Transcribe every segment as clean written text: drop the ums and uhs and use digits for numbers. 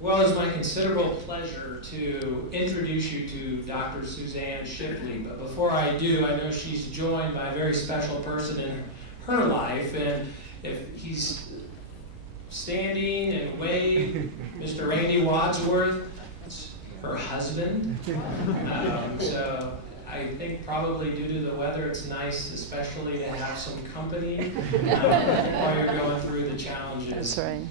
Well, it's my considerable pleasure to introduce you to Dr. Suzanne Shipley. But before I do, I know she's joined by a very special person in her life. And if he's standing and wave, Mr. Randy Wadsworth, it's her husband. So I think probably due to the weather, it's nice, especially to have some company while you're going through the challenges. That's right.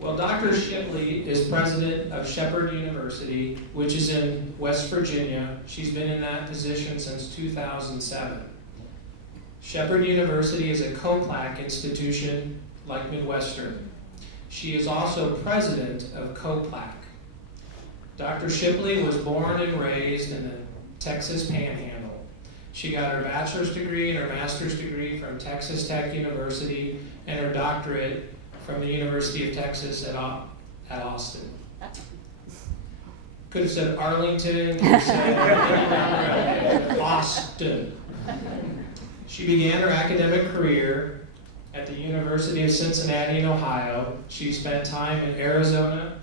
Well, Dr. Shipley is president of Shepherd University, which is in West Virginia. She's been in that position since 2007. Shepherd University is a COPLAC institution like Midwestern. She is also president of COPLAC. Dr. Shipley was born and raised in the Texas Panhandle. She got her bachelor's degree and her master's degree from Texas Tech University and her doctorate from the University of Texas at Austin. Could have said Arlington, could have said Austin. She began her academic career at the University of Cincinnati in Ohio. She spent time in Arizona,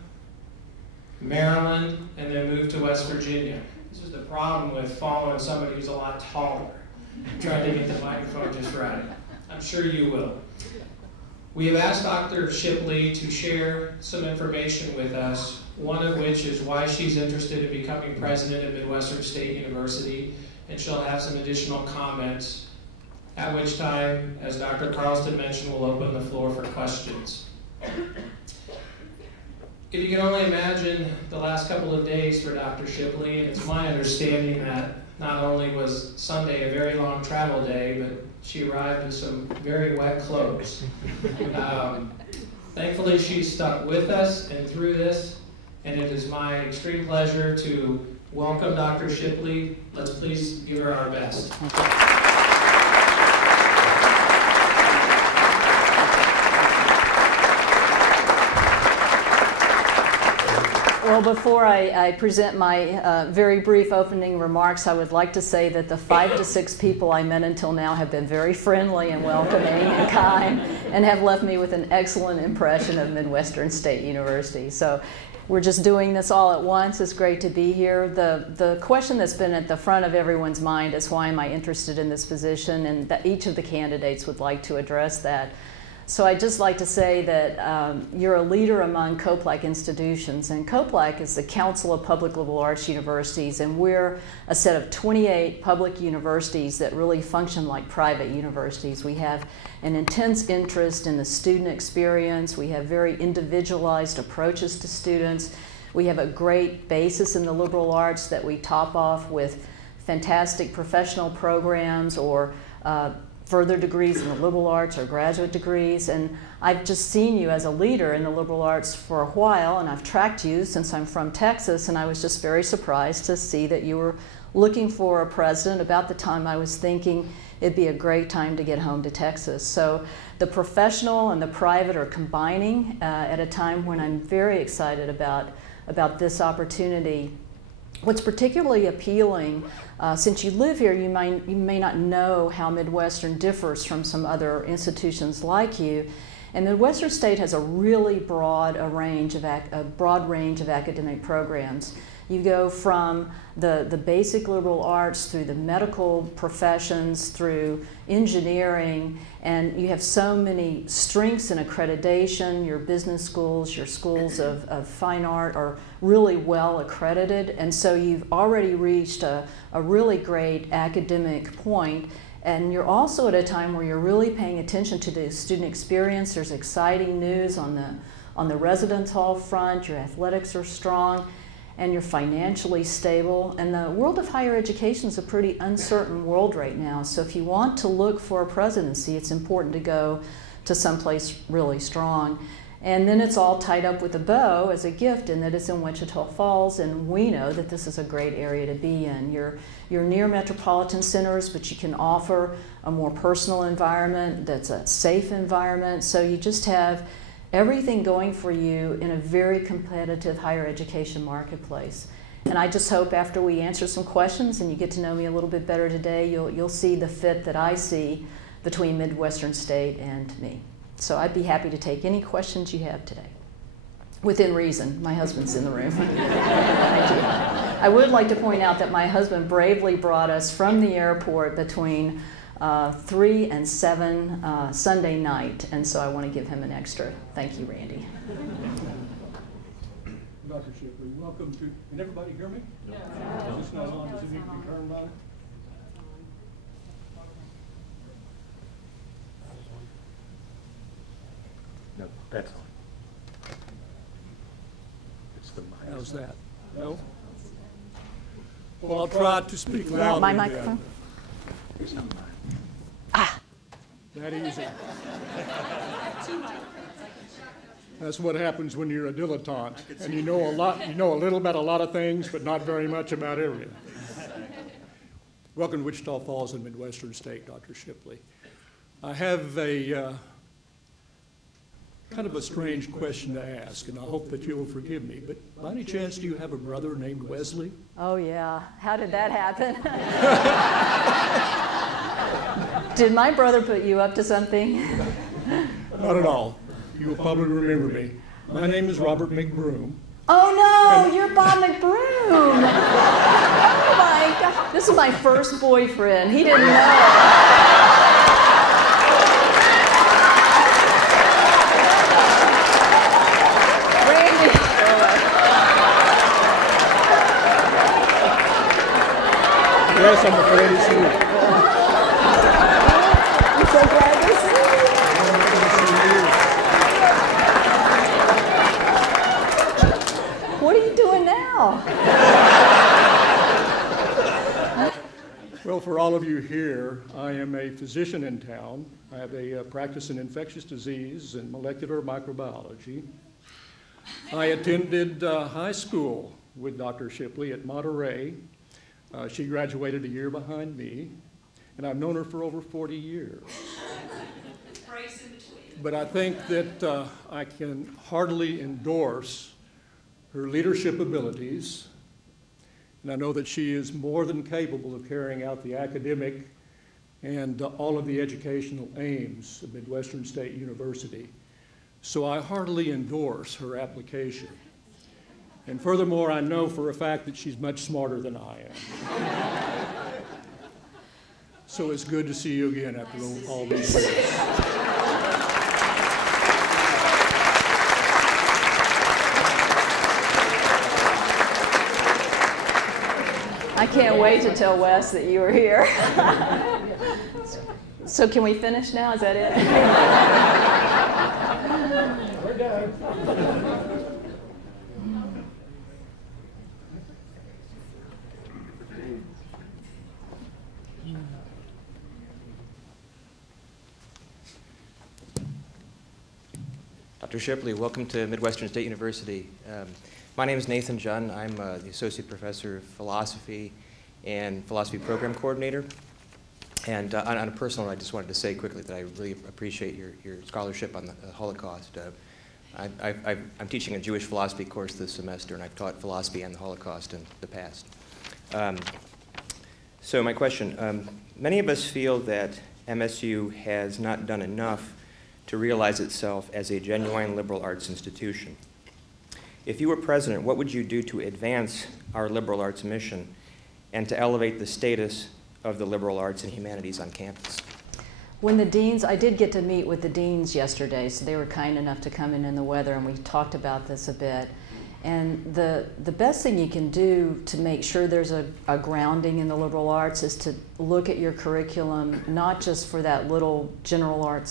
Maryland, and then moved to West Virginia. This is the problem with following somebody who's a lot taller. Trying to get the microphone just right. I'm sure you will. We have asked Dr. Shipley to share some information with us, one of which is why she's interested in becoming president of Midwestern State University, and she'll have some additional comments, at which time, as Dr. Carlston mentioned, we'll open the floor for questions. If you can only imagine the last couple of days for Dr. Shipley, and it's my understanding that not only was Sunday a very long travel day, but she arrived in some very wet clothes. Thankfully, she stuck with us and through this, and it is my extreme pleasure to welcome Dr. Shipley. Let's please give her our best. Well, before I present my very brief opening remarks, I would like to say that the 5 to 6 people I met until now have been very friendly and welcoming and kind, and have left me with an excellent impression of Midwestern State University. So we're just doing this all at once. It's great to be here. The question that's been at the front of everyone's mind is, why am I interested in this position? And that each of the candidates would like to address that. So I'd just like to say that you're a leader among COPLAC institutions, and COPLAC is the Council of Public Liberal Arts Universities, and we're a set of 28 public universities that really function like private universities. We have an intense interest in the student experience. We have very individualized approaches to students. We have a great basis in the liberal arts that we top off with fantastic professional programs or further degrees in the liberal arts or graduate degrees. And I've just seen you as a leader in the liberal arts for a while, and I've tracked you since I'm from Texas, and I was just very surprised to see that you were looking for a president about the time I was thinking it'd be a great time to get home to Texas. So the professional and the private are combining at a time when I'm very excited about this opportunity. What's particularly appealing, since you live here, you may not know how Midwestern differs from some other institutions like you. And Midwestern State has a really broad range of academic programs. You go from the basic liberal arts through the medical professions, through engineering, and you have so many strengths in accreditation. Your business schools, your schools of fine art are really well accredited, and so you've already reached a really great academic point. And you're also at a time where you're really paying attention to the student experience. There's exciting news on the residence hall front. Your athletics are strong, and you're financially stable. And the world of higher education is a pretty uncertain world right now. So if you want to look for a presidency, it's important to go to someplace really strong. And then it's all tied up with a bow as a gift in that it's in Wichita Falls, and we know that this is a great area to be in. You're near metropolitan centers, but you can offer a more personal environment that's a safe environment. So you just have everything going for you in a very competitive higher education marketplace. And I just hope after we answer some questions and you get to know me a little bit better today, you'll see the fit that I see between Midwestern State and me. So I'd be happy to take any questions you have today. Within reason. My husband's in the room. Thank you. I would like to point out that my husband bravely brought us from the airport between 3 and 7 Sunday night, and so I want to give him an extra thank you, Randy. Dr. Shipley, welcome to, can everybody hear me? No. Is this not on? Does it need to be turned on? No, that's on. It's the mic. How's that? No? Well, I'll try to speak Want loudly. my microphone? It's not mine. That easy. That's what happens when you're a dilettante, and you know a little about a lot of things, but not very much about everything. Welcome to Wichita Falls and Midwestern State, Dr. Shipley. I have a kind of a strange question to ask, and I hope that you'll forgive me, but by any chance do you have a brother named Wesley? Oh, yeah. How did that happen? Did my brother put you up to something? Not at all. You will probably remember me. My name is Robert McBroom. Oh, no, you're Bob McBroom. Oh, my God. This is my first boyfriend. He didn't know. Yes, I'm afraid it's you. I'm so glad to see you. What are you doing now? Well, for all of you here, I am a physician in town. I have a practice in infectious disease and molecular microbiology. I attended high school with Dr. Shipley at Monterey. She graduated a year behind me, and I've known her for over 40 years. But I think that I can heartily endorse her leadership abilities, and I know that she is more than capable of carrying out the academic and all of the educational aims of Midwestern State University. So I heartily endorse her application. And furthermore, I know for a fact that she's much smarter than I am. So it's good to see you again after all these years. I can't wait to tell Wes that you were here. So can we finish now? Is that it? We're done. Dr. Shipley, welcome to Midwestern State University. My name is Nathan Junn. I'm the Associate Professor of Philosophy and Philosophy Program Coordinator. And on a personal note, I just wanted to say quickly that I really appreciate your scholarship on the Holocaust. I'm teaching a Jewish philosophy course this semester, and I've taught philosophy and the Holocaust in the past. So my question, many of us feel that MSU has not done enough to realize itself as a genuine liberal arts institution. If you were president, what would you do to advance our liberal arts mission and to elevate the status of the liberal arts and humanities on campus? When the deans, I did get to meet with the deans yesterday, so they were kind enough to come in the weather, and we talked about this a bit. And the best thing you can do to make sure there's a grounding in the liberal arts is to look at your curriculum, not just for that little general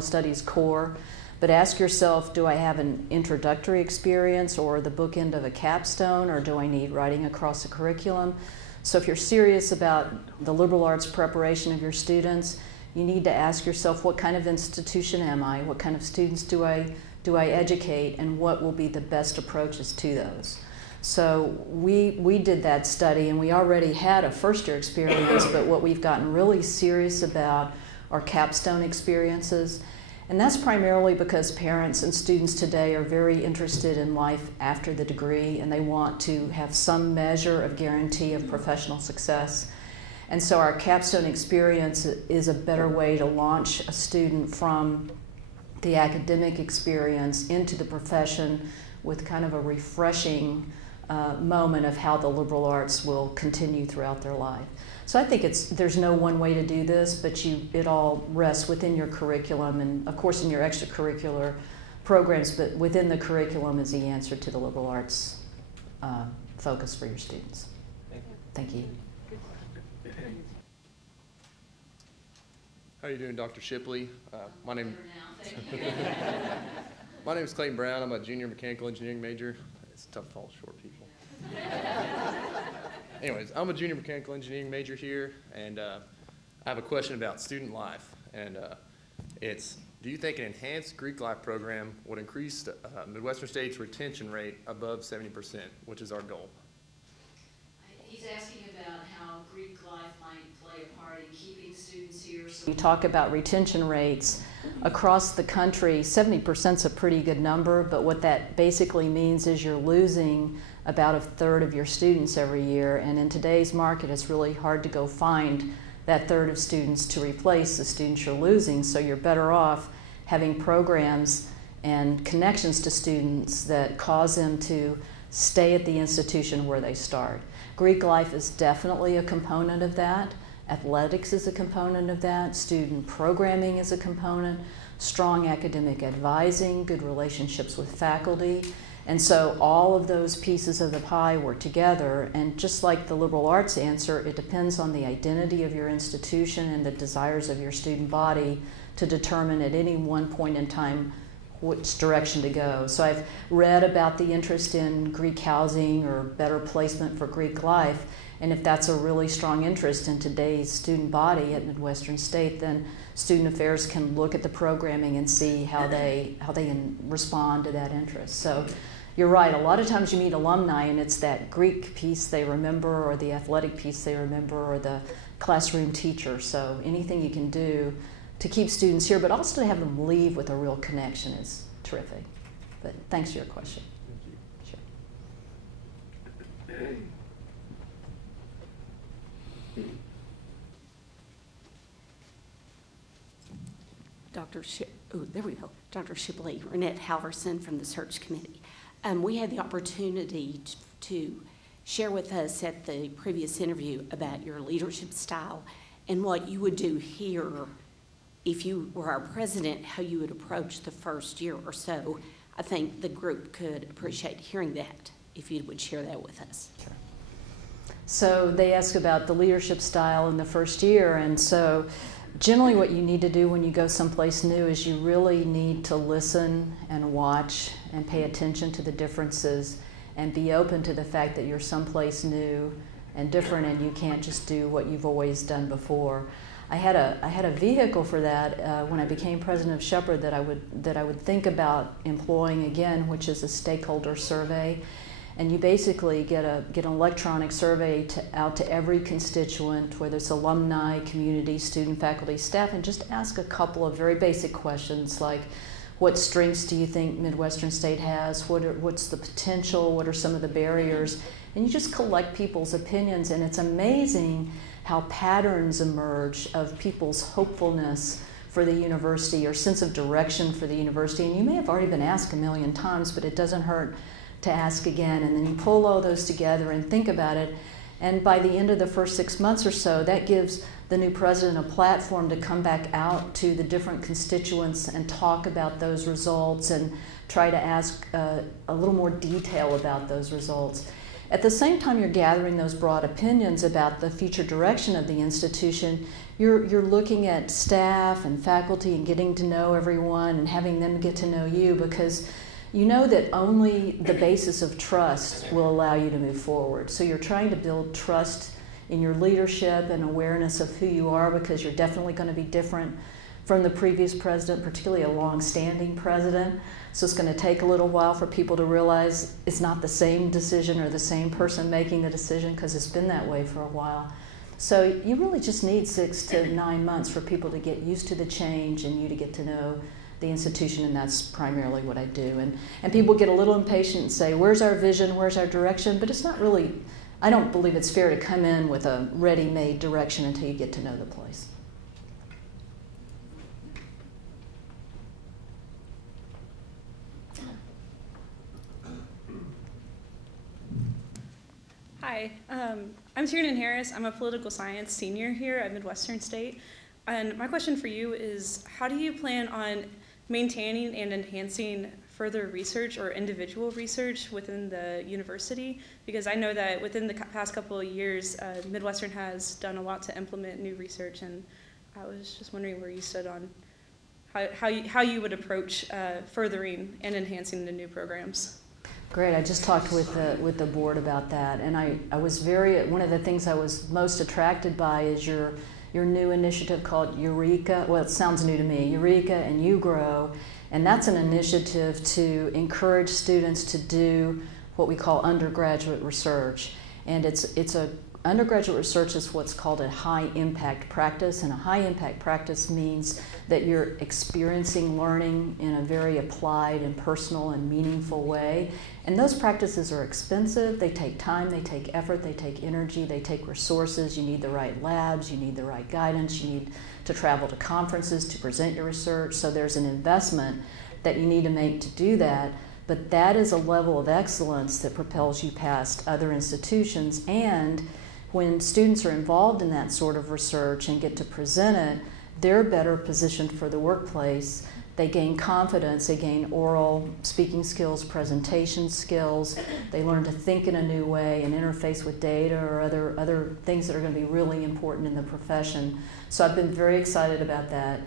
studies core, but ask yourself, do I have an introductory experience or the bookend of a capstone, or do I need writing across the curriculum? So if you're serious about the liberal arts preparation of your students, you need to ask yourself, what kind of institution am I? What kind of students do I educate, and what will be the best approaches to those? So we did that study, and we already had a first-year experience, but what we've gotten really serious about are capstone experiences. And that's primarily because parents and students today are very interested in life after the degree, and they want to have some measure of guarantee of professional success. And so our capstone experience is a better way to launch a student from the academic experience into the profession with kind of a refreshing moment of how the liberal arts will continue throughout their life. So I think there's no one way to do this, but it all rests within your curriculum and, of course, in your extracurricular programs, but within the curriculum is the answer to the liberal arts focus for your students. Thank you. How are you doing, Dr. Shipley? My name is Clayton Brown. I'm a junior mechanical engineering major. It's tough to fall short, people. Anyways, I'm a junior mechanical engineering major here, and I have a question about student life. And it's, do you think an enhanced Greek life program would increase Midwestern State's retention rate above 70%, which is our goal? He's asking about how Greek life might play a part in keeping students here. So we talk about retention rates across the country. 70% is a pretty good number, but what that basically means is you're losing about a third of your students every year, and in today's market it's really hard to go find that third of students to replace the students you're losing, so you're better off having programs and connections to students that cause them to stay at the institution where they start. Greek life is definitely a component of that. Athletics is a component of that. Student programming is a component. Strong academic advising, good relationships with faculty. And so all of those pieces of the pie work together, and just like the liberal arts answer, it depends on the identity of your institution and the desires of your student body to determine at any one point in time which direction to go. So I've read about the interest in Greek housing or better placement for Greek life, and if that's a really strong interest in today's student body at Midwestern State, then Student Affairs can look at the programming and see how they can respond to that interest. So you're right, a lot of times you meet alumni and it's that Greek piece they remember, or the athletic piece they remember, or the classroom teacher. So anything you can do to keep students here, but also to have them leave with a real connection is terrific. But thanks for your question. Thank you. Sure. Dr. Shipley, Renette Halverson from the search committee. We had the opportunity to share with us at the previous interview about your leadership style and what you would do here if you were our president, how you would approach the first year or so. I think the group could appreciate hearing that, if you would share that with us. Sure. So they ask about the leadership style in the first year, and so generally what you need to do when you go someplace new is you really need to listen and watch and pay attention to the differences and be open to the fact that you're someplace new and different and you can't just do what you've always done before. I had a vehicle for that when I became president of Shepherd that I would think about employing again, which is a stakeholder survey. And you basically get an electronic survey out to every constituent, whether it's alumni, community, student, faculty, staff, and just ask a couple of very basic questions like, what strengths do you think Midwestern State has? What's the potential? What are some of the barriers? And you just collect people's opinions, and it's amazing how patterns emerge of people's hopefulness for the university or sense of direction for the university. And you may have already been asked a million times, but it doesn't hurt to ask again, and then you pull all those together and think about it, and by the end of the first 6 months or so, that gives the new president a platform to come back out to the different constituents and talk about those results and try to ask a little more detail about those results. At the same time you're gathering those broad opinions about the future direction of the institution, you're looking at staff and faculty and getting to know everyone and having them get to know you, because you know that only the basis of trust will allow you to move forward. So you're trying to build trust in your leadership and awareness of who you are, because you're definitely going to be different from the previous president, particularly a long-standing president. So it's going to take a little while for people to realize it's not the same decision or the same person making the decision, because it's been that way for a while. So you really just need 6 to 9 months for people to get used to the change and you to get to know the institution, and that's primarily what I do. And people get a little impatient and say, where's our vision, where's our direction? But it's not really, I don't believe it's fair to come in with a ready-made direction until you get to know the place. Hi, I'm Tiernan Harris. I'm a political science senior here at Midwestern State. And my question for you is, how do you plan on maintaining and enhancing further research or individual research within the university? Because I know that within the past couple of years, Midwestern has done a lot to implement new research, and I was just wondering where you stood on how you would approach furthering and enhancing the new programs. Great. I just talked with the board about that, and I was one of the things I was most attracted by is your new initiative called Eureka. Well, it sounds new to me. Eureka and You Grow, and that's an initiative to encourage students to do what we call undergraduate research, and undergraduate research is what's called a high-impact practice, and a high-impact practice means that you're experiencing learning in a very applied and personal and meaningful way. And those practices are expensive. They take time, they take effort, they take energy, they take resources. You need the right labs, you need the right guidance, you need to travel to conferences to present your research. So there's an investment that you need to make to do that. But that is a level of excellence that propels you past other institutions, and when students are involved in that sort of research and get to present it, they're better positioned for the workplace. They gain confidence, they gain oral speaking skills, presentation skills, they learn to think in a new way and interface with data or other things that are going to be really important in the profession. So I've been very excited about that.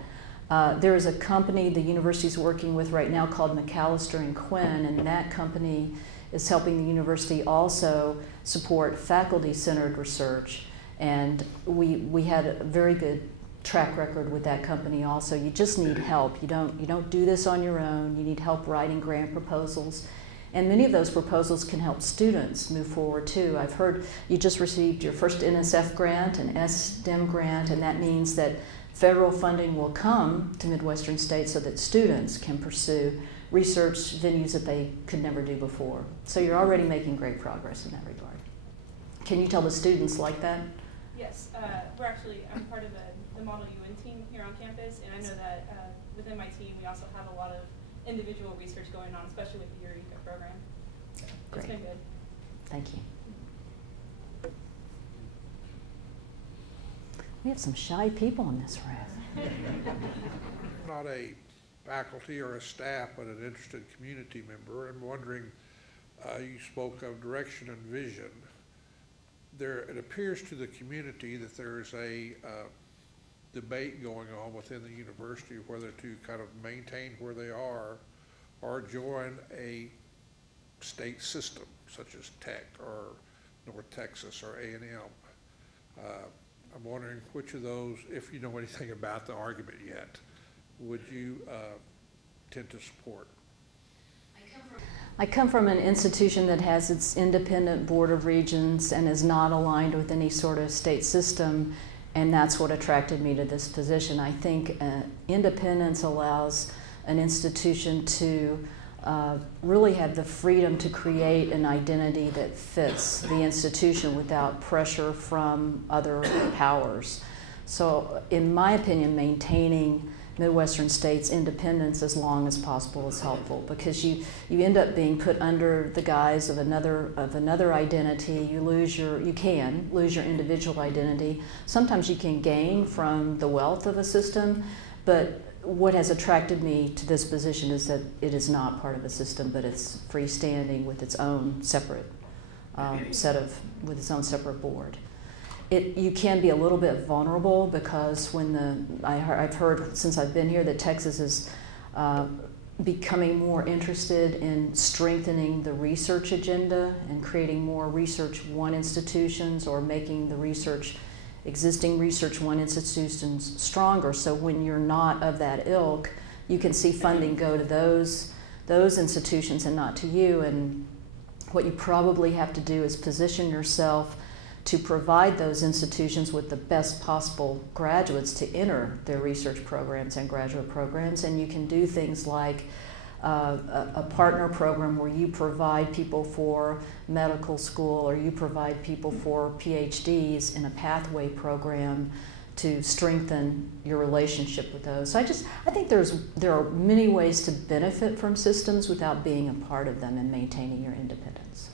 There is a company the university is working with right now called McAllister and Quinn, and that company is helping the university also support faculty-centered research. And we had a very good track record with that company also. You just need help. You don't do this on your own. You need help writing grant proposals. And many of those proposals can help students move forward too. I've heard you just received your first NSF grant, an SDEM grant, and that means that federal funding will come to Midwestern State so that students can pursue research venues that they could never do before. So you're already making great progress in that regard. Can you tell the students like that? Yes, I'm part of the Model UN team here on campus, and I know that within my team we also have a lot of individual research going on, especially with the Eureka program. Great. It's been good. Thank you. We have some shy people in this room. Not a faculty or a staff, but an interested community member. I'm wondering, you spoke of direction and vision. It appears to the community that there's a debate going on within the university whether to kind of maintain where they are or join a state system such as Tech or North Texas or A&M. I'm wondering which of those, if you know anything about the argument yet, would you tend to support? I come from an institution that has its independent board of regents and is not aligned with any sort of state system, and that's what attracted me to this position. I think independence allows an institution to really have the freedom to create an identity that fits the institution without pressure from other powers. So in my opinion, maintaining Midwestern State's independence as long as possible is helpful, because you end up being put under the guise of another identity. You can lose your individual identity. Sometimes you can gain from the wealth of a system, but what has attracted me to this position is that it is not part of a system, but it's freestanding with its own separate with its own separate board. You can be a little bit vulnerable because I've heard since I've been here that Texas is becoming more interested in strengthening the research agenda and creating more Research One institutions or making the existing Research One institutions stronger. So when you're not of that ilk, you can see funding go to those institutions and not to you. And what you probably have to do is position yourself to provide those institutions with the best possible graduates to enter their research programs and graduate programs. And you can do things like a partner program where you provide people for medical school or you provide people for PhDs in a pathway program to strengthen your relationship with those. So I think there are many ways to benefit from systems without being a part of them and maintaining your independence.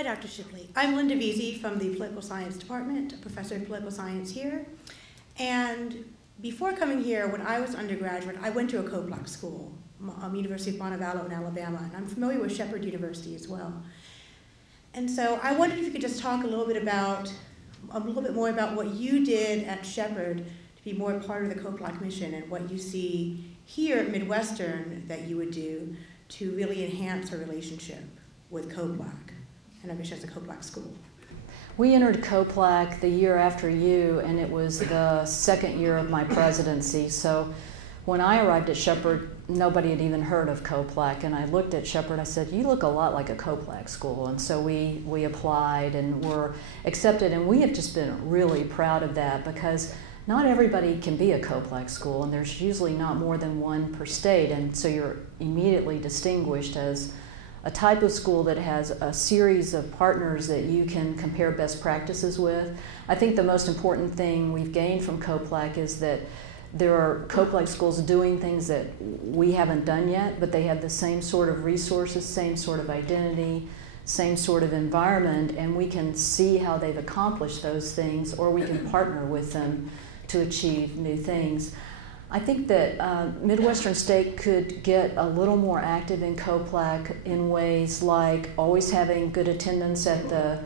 Hi, Dr. Shipley. I'm Linda Veazey from the Political Science Department, a professor of political science here. And before coming here, when I was undergraduate, I went to a co-block school, University of Montevallo in Alabama, and I'm familiar with Shepherd University as well. And so I wondered if you could just talk a little bit more about what you did at Shepherd to be more part of the co-block mission and what you see here at Midwestern that you would do to really enhance our relationship with co-block and our mission as a co-block school. We entered COPLAC the year after you, and it was the second year of my presidency. So when I arrived at Shepherd, nobody had even heard of COPLAC, and I looked at Shepherd, I said, you look a lot like a COPLAC school. And so we applied and were accepted, and we have just been really proud of that because not everybody can be a COPLAC school, and there's usually not more than one per state, and so you're immediately distinguished as a type of school that has a series of partners that you can compare best practices with. I think the most important thing we've gained from COPLAC is that there are COPLAC schools doing things that we haven't done yet, but they have the same sort of resources, same sort of identity, same sort of environment, and we can see how they've accomplished those things, or we can partner with them to achieve new things. I think that Midwestern State could get a little more active in COPLAC in ways like always having good attendance at the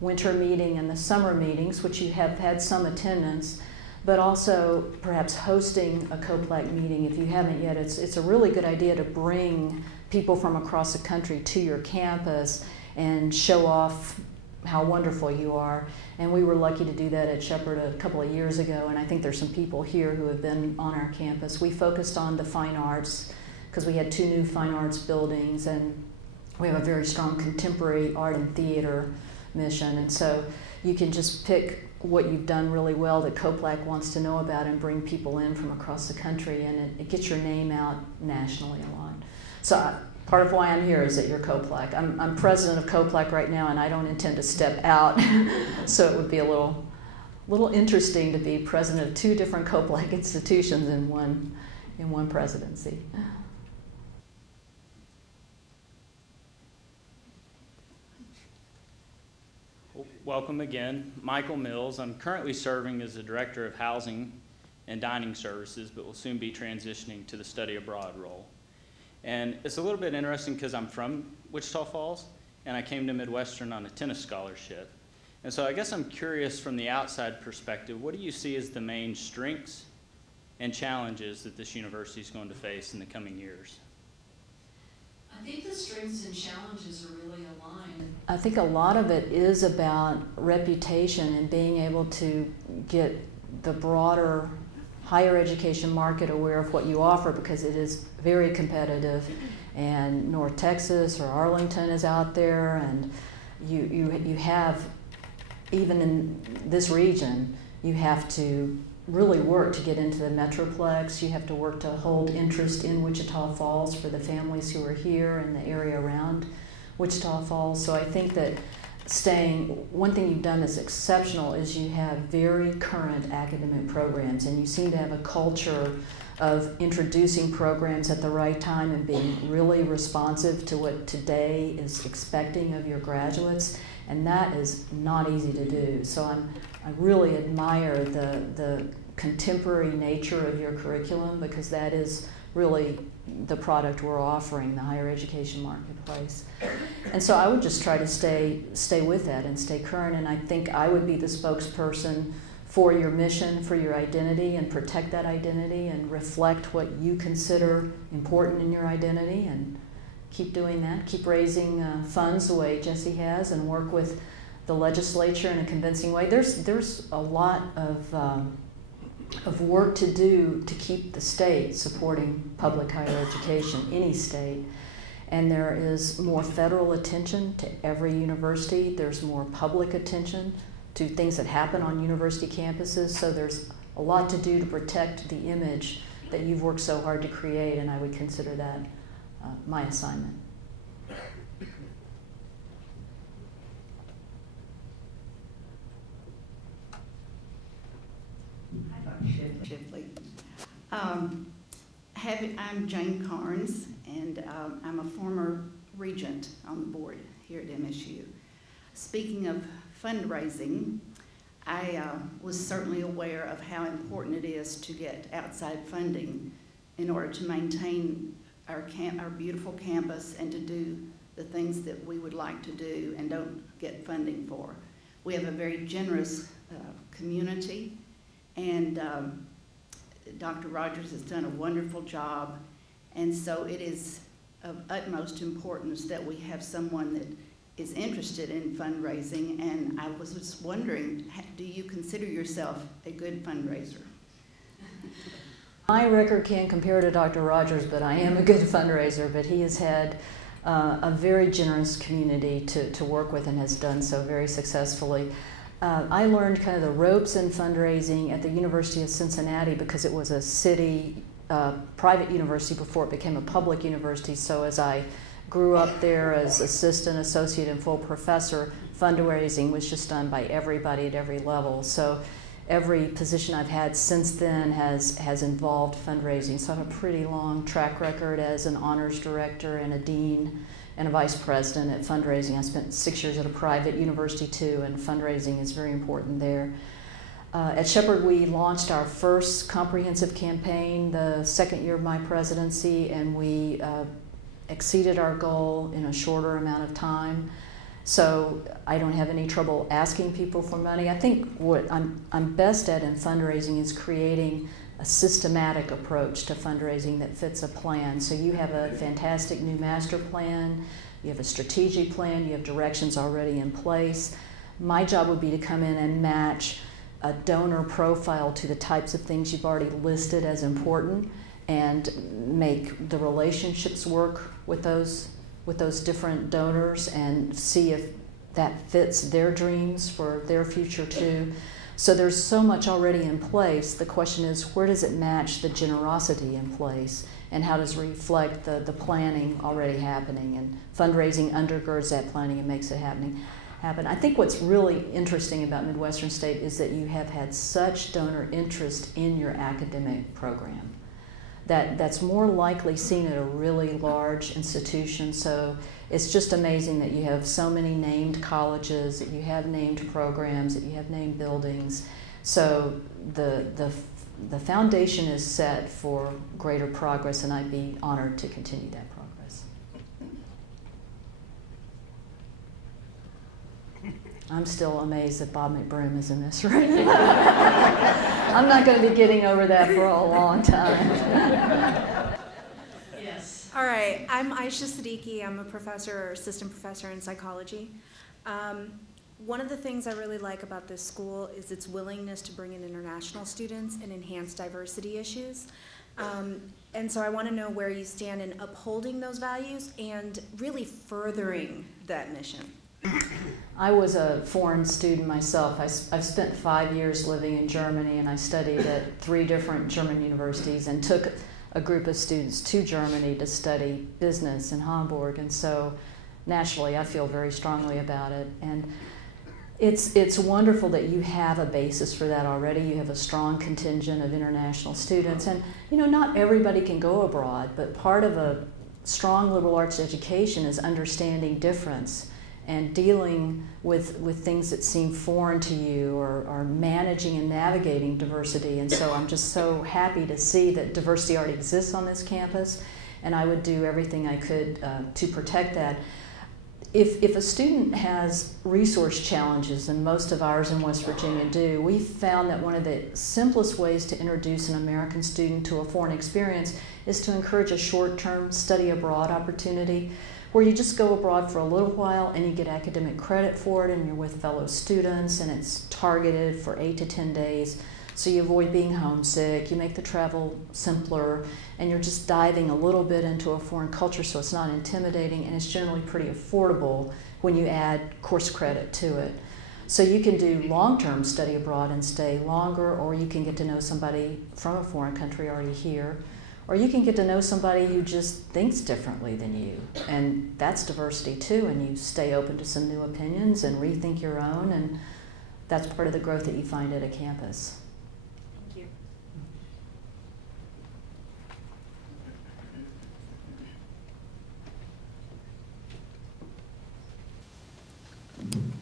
winter meeting and the summer meetings, which you have had some attendance, but also perhaps hosting a COPLAC meeting if you haven't yet. It's a really good idea to bring people from across the country to your campus and show off how wonderful you are. And we were lucky to do that at Shepherd a couple of years ago, and I think there's some people here who have been on our campus. We focused on the fine arts because we had 2 new fine arts buildings, and we have a very strong contemporary art and theater mission. And so you can just pick what you've done really well that COPLAC wants to know about and bring people in from across the country, and it gets your name out nationally a lot. So part of why I'm here is that you're COPLAC. I'm president of COPLAC right now, and I don't intend to step out, so it would be a little interesting to be president of 2 different COPLAC institutions in one presidency. Welcome again. Michael Mills. I'm currently serving as the Director of Housing and Dining Services, but will soon be transitioning to the study abroad role. And it's a little bit interesting because I'm from Wichita Falls, and I came to Midwestern on a tennis scholarship. And so I guess I'm curious from the outside perspective, what do you see as the main strengths and challenges that this university is going to face in the coming years? I think the strengths and challenges are really aligned. I think a lot of it is about reputation and being able to get the broader higher education market aware of what you offer, because it is very competitive, and North Texas or Arlington is out there, and you have, even in this region, you have to really work to get into the Metroplex. You have to work to hold interest in Wichita Falls for the families who are here in the area around Wichita Falls. So I think that one thing you've done that's exceptional is you have very current academic programs, and you seem to have a culture of introducing programs at the right time and being really responsive to what today is expecting of your graduates, and that is not easy to do. So I really admire the contemporary nature of your curriculum, because that is really the product we're offering, the higher education marketplace. And so I would just try to stay with that and stay current, and I think I would be the spokesperson for your mission, for your identity, and protect that identity and reflect what you consider important in your identity, and keep doing that. Keep raising funds the way Jesse has, and work with the legislature in a convincing way. There's a lot of work to do to keep the state supporting public higher education, any state. And there is more federal attention to every university. There's more public attention to things that happen on university campuses. So there's a lot to do to protect the image that you've worked so hard to create, and I would consider that my assignment. Shipley. I'm Jane Carnes, and I'm a former regent on the board here at MSU. Speaking of fundraising, I was certainly aware of how important it is to get outside funding in order to maintain our beautiful campus and to do the things that we would like to do and don't get funding for. We have a very generous community, and Dr. Rogers has done a wonderful job, and so it is of utmost importance that we have someone that is interested in fundraising, and I was just wondering, do you consider yourself a good fundraiser? My record can't compare to Dr. Rogers, but I am a good fundraiser, but he has had a very generous community to work with and has done so very successfully. I learned kind of the ropes in fundraising at the University of Cincinnati because it was a city private university before it became a public university. So as I grew up there as assistant, associate, and full professor, fundraising was just done by everybody at every level. So every position I've had since then has involved fundraising. So I have a pretty long track record as an honors director and a dean and a vice president at fundraising. I spent 6 years at a private university too, and fundraising is very important there. At Shepherd, we launched our first comprehensive campaign the second year of my presidency, and we exceeded our goal in a shorter amount of time. So I don't have any trouble asking people for money. I think what I'm best at in fundraising is creating a systematic approach to fundraising that fits a plan. So you have a fantastic new master plan, you have a strategic plan, you have directions already in place. My job would be to come in and match a donor profile to the types of things you've already listed as important and make the relationships work with those different donors and see if that fits their dreams for their future too. So there's so much already in place. The question is, where does it match the generosity in place, and how does it reflect the planning already happening? And fundraising undergirds that planning and makes it happen. I think what's really interesting about Midwestern State is that you have had such donor interest in your academic program. That's more likely seen at a really large institution. So it's just amazing that you have so many named colleges, that you have named programs, that you have named buildings. So the foundation is set for greater progress, and I'd be honored to continue that progress. I'm still amazed that Bob McBroom is in this room. I'm not going to be getting over that for a long time. Yes. All right. I'm Aisha Siddiqui. I'm a professor or assistant professor in psychology. One of the things I really like about this school is its willingness to bring in international students and enhance diversity issues. And so I want to know where you stand in upholding those values and really furthering that mission. I was a foreign student myself. I've spent 5 years living in Germany, and I studied at 3 different German universities and took a group of students to Germany to study business in Hamburg. And so naturally, I feel very strongly about it. And it's wonderful that you have a basis for that already. You have a strong contingent of international students. And, you know, not everybody can go abroad, but part of a strong liberal arts education is understanding difference and dealing with things that seem foreign to you, or managing and navigating diversity. And so I'm just so happy to see that diversity already exists on this campus, and I would do everything I could to protect that. If a student has resource challenges, and most of ours in West Virginia do, we found that one of the simplest ways to introduce an American student to a foreign experience is to encourage a short-term study abroad opportunity, where you just go abroad for a little while and you get academic credit for it, and you're with fellow students, and it's targeted for 8 to 10 days. So you avoid being homesick, you make the travel simpler, and you're just diving a little bit into a foreign culture, so it's not intimidating, and it's generally pretty affordable when you add course credit to it. So you can do long-term study abroad and stay longer, or you can get to know somebody from a foreign country already here, or you can get to know somebody who just thinks differently than you, and that's diversity too, and you stay open to some new opinions and rethink your own, and that's part of the growth that you find at a campus. Thank you.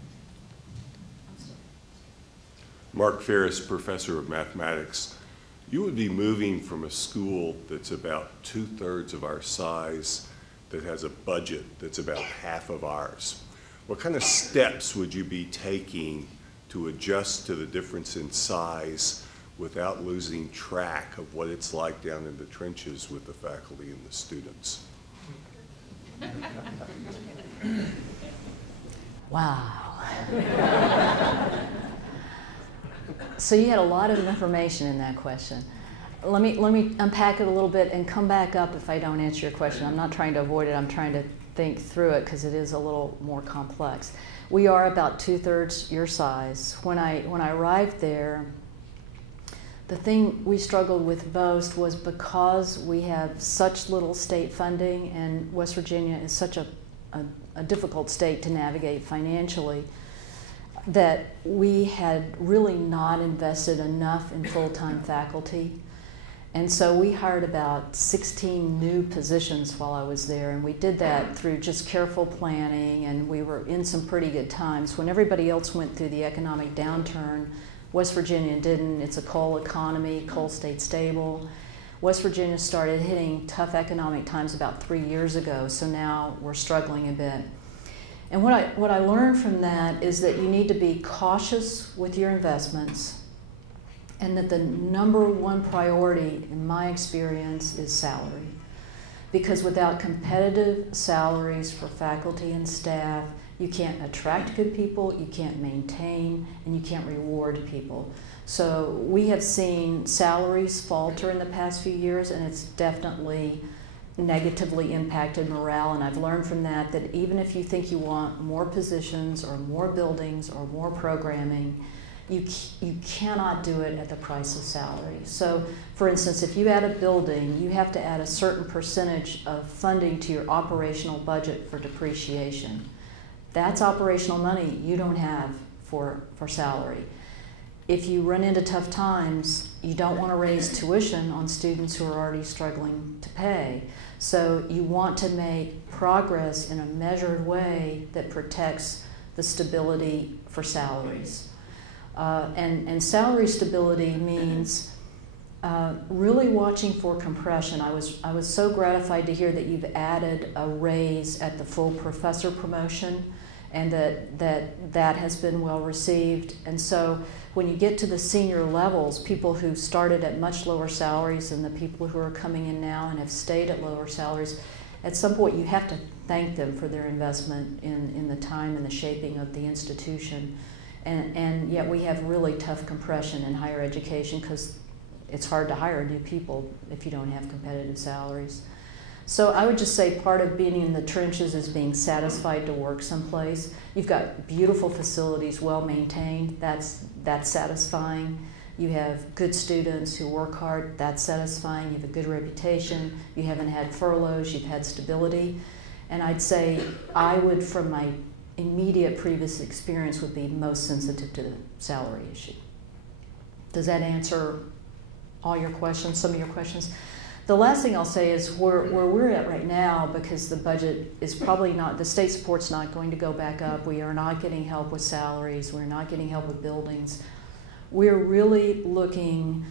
Mark Ferris, professor of mathematics. You would be moving from a school that's about 2/3 of our size, that has a budget that's about half of ours. What kind of steps would you be taking to adjust to the difference in size without losing track of what it's like down in the trenches with the faculty and the students? Wow. So you had a lot of information in that question. Let me unpack it a little bit and come back up if I don't answer your question. I'm not trying to avoid it. I'm trying to think through it because it is a little more complex. We are about 2/3 your size. When I arrived there, the thing we struggled with most was because we have such little state funding and West Virginia is such a difficult state to navigate financially, that we had really not invested enough in full-time faculty. And so we hired about 16 new positions while I was there, and we did that through just careful planning, and we were in some pretty good times. When everybody else went through the economic downturn, West Virginia didn't. It's a coal economy, coal stayed stable. West Virginia started hitting tough economic times about 3 years ago, so now we're struggling a bit. And what I learned from that is that you need to be cautious with your investments, and that the number one priority, in my experience, is salary. Because without competitive salaries for faculty and staff, you can't attract good people, you can't maintain, and you can't reward people. So we have seen salaries falter in the past few years, and it's definitely negatively impacted morale. And I've learned from that even if you think you want more positions or more buildings or more programming, you cannot do it at the price of salary. So, for instance, if you add a building, you have to add a certain percentage of funding to your operational budget for depreciation. That's operational money you don't have for salary. If you run into tough times, you don't want to raise tuition on students who are already struggling to pay. So you want to make progress in a measured way that protects the stability for salaries. And salary stability means really watching for compression. I was so gratified to hear that you've added a raise at the full professor promotion, and that has been well received. And so when you get to the senior levels, people who started at much lower salaries than the people who are coming in now and have stayed at lower salaries, at some point you have to thank them for their investment in the time and the shaping of the institution. And yet we have really tough compression in higher education because it's hard to hire new people if you don't have competitive salaries. So I would just say part of being in the trenches is being satisfied to work someplace. You've got beautiful facilities, well maintained, that's satisfying. You have good students who work hard, that's satisfying. You have a good reputation, you haven't had furloughs, you've had stability. And I'd say I would, from my immediate previous experience, would be most sensitive to the salary issue. Does that answer all your questions, some of your questions? The last thing I'll say is where we're at right now, because the budget is probably not, the state support's not going to go back up. We are not getting help with salaries. We're not getting help with buildings. We're really looking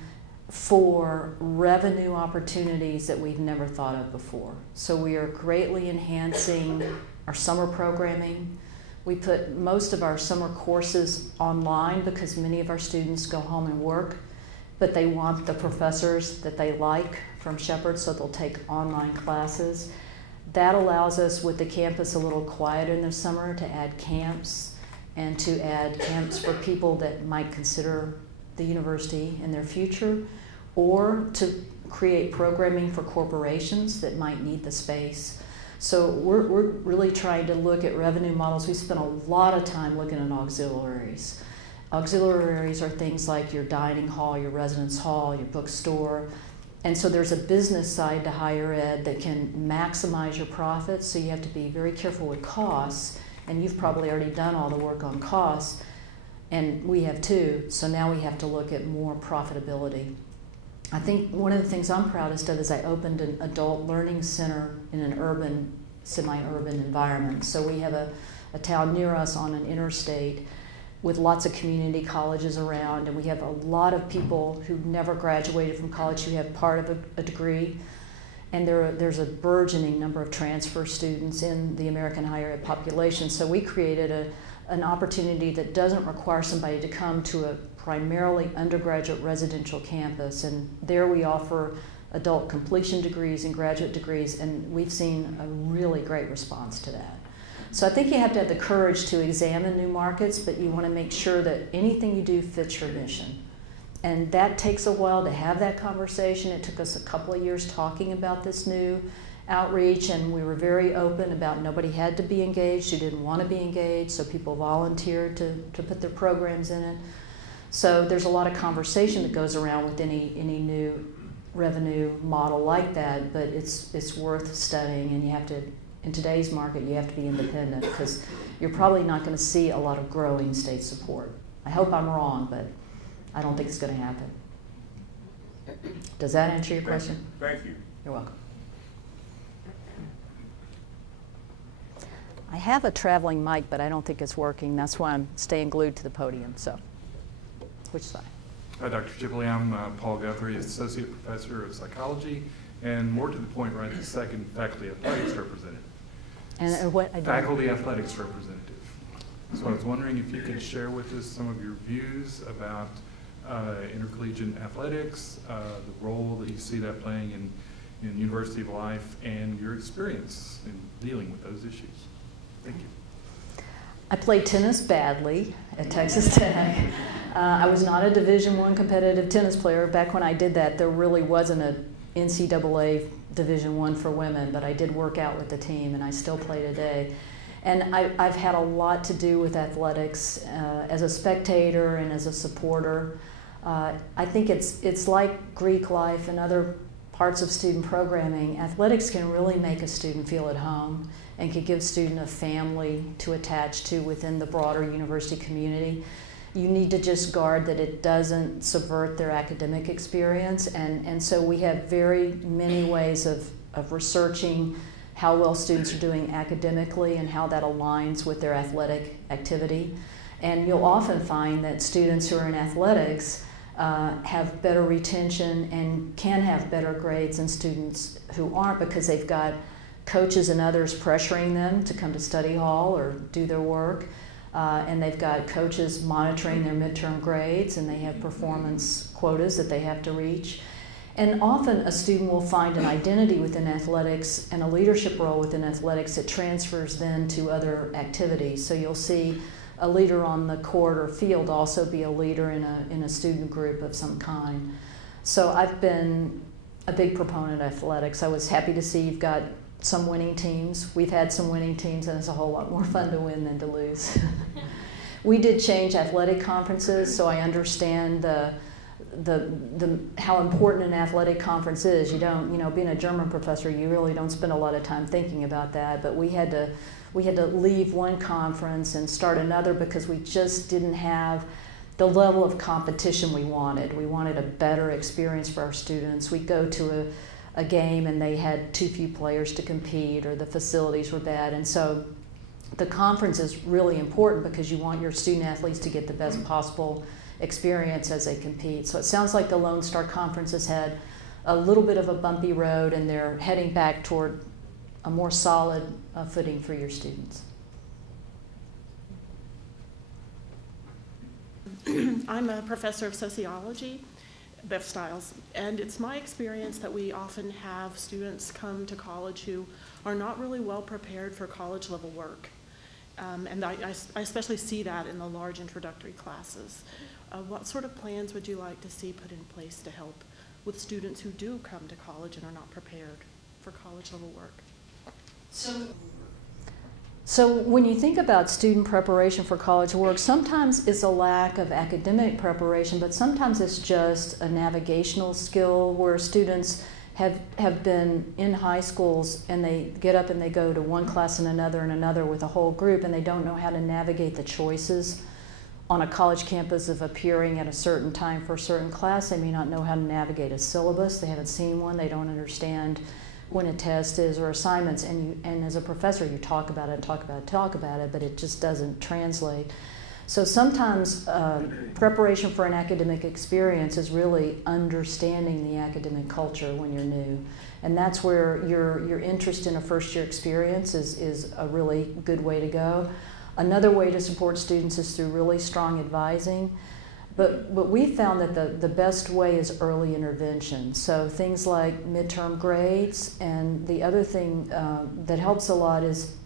for revenue opportunities that we've never thought of before. So we are greatly enhancing our summer programming. We put most of our summer courses online because many of our students go home and work, but they want the professors that they like from Shepherd, so they'll take online classes. That allows us, with the campus a little quieter in the summer, to add camps and to add camps for people that might consider the university in their future, or to create programming for corporations that might need the space. So we're really trying to look at revenue models. We spent a lot of time looking at auxiliaries. Auxiliaries are things like your dining hall, your residence hall, your bookstore. And so there's a business side to higher ed that can maximize your profits, so you have to be very careful with costs, and you've probably already done all the work on costs, and we have too, so now we have to look at more profitability. I think one of the things I'm proudest of is I opened an adult learning center in an urban, semi-urban environment. So we have a town near us on an interstate with lots of community colleges around, and we have a lot of people who never graduated from college who have part of a degree. And there's a burgeoning number of transfer students in the American higher ed population. So we created an opportunity that doesn't require somebody to come to a primarily undergraduate residential campus. And there we offer adult completion degrees and graduate degrees, and we've seen a really great response to that. So I think you have to have the courage to examine new markets, but you want to make sure that anything you do fits your mission. And that takes a while to have that conversation. It took us a couple of years talking about this new outreach, and we were very open about nobody had to be engaged who didn't want to be engaged, so people volunteered to put their programs in it. So there's a lot of conversation that goes around with any new revenue model like that, but it's worth studying, and you have to, in today's market, you have to be independent because you're probably not going to see a lot of growing state support. I hope I'm wrong, but I don't think it's going to happen. Does that answer your question? Thank you. You're welcome. I have a traveling mic, but I don't think it's working. That's why I'm staying glued to the podium. So, which side? Hi, Dr. Shipley. I'm Paul Guthrie, Associate Professor of Psychology, and more to the point, right this second, Faculty Athletics Representative. And what? Faculty Athletics Representative. So I was wondering if you could share with us some of your views about intercollegiate athletics, the role that you see that playing in university life, and your experience in dealing with those issues. Thank you. I played tennis badly at Texas Tech. I was not a Division I competitive tennis player. Back when I did that, there really wasn't a NCAA Division I for women, but I did work out with the team, and I still play today. And I've had a lot to do with athletics as a spectator and as a supporter. I think it's like Greek life and other parts of student programming. Athletics can really make a student feel at home and can give a student a family to attach to within the broader university community. You need to just guard that it doesn't subvert their academic experience. And so we have very many ways of researching how well students are doing academically and how that aligns with their athletic activity. And you'll often find that students who are in athletics have better retention and can have better grades than students who aren't, because they've got coaches and others pressuring them to come to study hall or do their work. And they've got coaches monitoring their midterm grades, and they have performance quotas that they have to reach. And often a student will find an identity within athletics and a leadership role within athletics that transfers then to other activities. So you'll see a leader on the court or field also be a leader in a student group of some kind. So I've been a big proponent of athletics. I was happy to see you've got some winning teams. We've had some winning teams, and it's a whole lot more fun to win than to lose. We did change athletic conferences, so I understand how important an athletic conference is. You don't, being a German professor, you really don't spend a lot of time thinking about that, but we had to leave one conference and start another because we just didn't have the level of competition we wanted. We wanted a better experience for our students. We'd go to a game and they had too few players to compete, or the facilities were bad. And so the conference is really important because you want your student athletes to get the best possible experience as they compete. So it sounds like the Lone Star Conference has had a little bit of a bumpy road, and they're heading back toward a more solid footing for your students. I'm a professor of sociology, Beth Stiles, and it's my experience that we often have students come to college who are not really well prepared for college level work. And I especially see that in the large introductory classes. What sort of plans would you like to see put in place to help with students who do come to college and are not prepared for college level work? So when you think about student preparation for college work, sometimes it's a lack of academic preparation, but sometimes it's just a navigational skill where students have been in high schools and they get up and they go to one class and another with a whole group, and they don't know how to navigate the choices on a college campus of appearing at a certain time for a certain class. They may not know how to navigate a syllabus. They haven't seen one. They don't understand when a test is or assignments, and as a professor you talk about it, but it just doesn't translate. So sometimes preparation for an academic experience is really understanding the academic culture when you're new. And that's where your interest in a first-year experience is a really good way to go. Another way to support students is through really strong advising. But we found that the best way is early intervention. So things like midterm grades, and the other thing that helps a lot is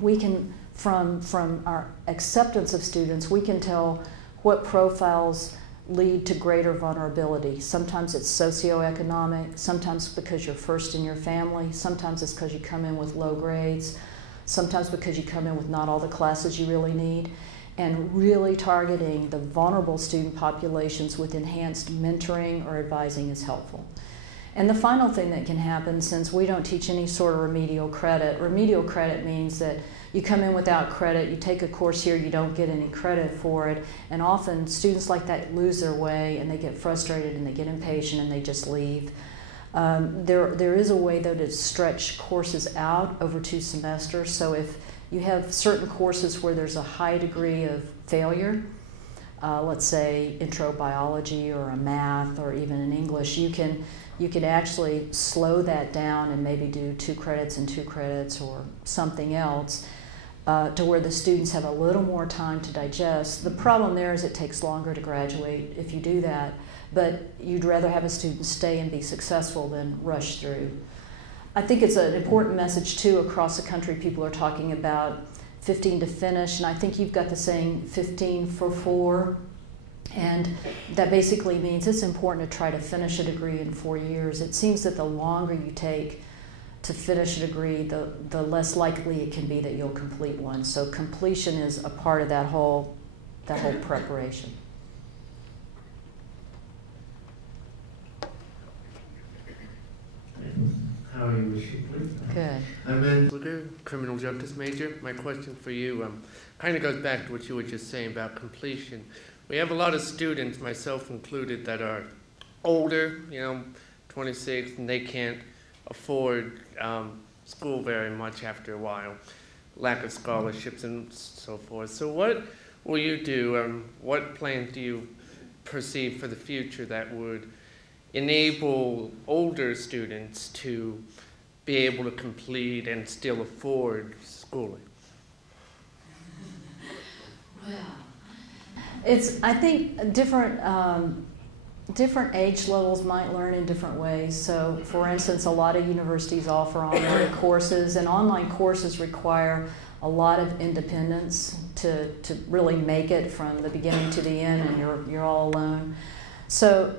we can, from our acceptance of students, we can tell what profiles lead to greater vulnerability. Sometimes it's socioeconomic, sometimes because you're first in your family, sometimes it's because you come in with low grades, sometimes because you come in with not all the classes you really need. And really targeting the vulnerable student populations with enhanced mentoring or advising is helpful. And the final thing that can happen, since we don't teach any sort of remedial credit means that you come in without credit, you take a course here, you don't get any credit for it, and often students like that lose their way and they get frustrated and they get impatient and they just leave. There is a way, though, to stretch courses out over 2 semesters. So if you have certain courses where there's a high degree of failure, let's say intro biology or a math or even an English, you can actually slow that down and maybe do 2 credits and 2 credits or something else to where the students have a little more time to digest. The problem there is it takes longer to graduate if you do that, but you'd rather have a student stay and be successful than rush through. I think it's an important message too. Across the country, people are talking about 15 to finish, and I think you've got the saying 15 for 4, and that basically means it's important to try to finish a degree in 4 years. It seems that the longer you take to finish a degree, the less likely it can be that you'll complete one. So completion is a part of that whole preparation. How are you, Shipley? Good. I'm a criminal justice major. My question for you kind of goes back to what you were just saying about completion. We have a lot of students, myself included, that are older, 26, and they can't afford school very much after a while, lack of scholarships and so forth. So what will you do, what plans do you perceive for the future that would enable older students to be able to complete and still afford schooling? Well, I think different age levels might learn in different ways. So, for instance, a lot of universities offer online courses, and online courses require a lot of independence to really make it from the beginning to the end, and you're all alone. So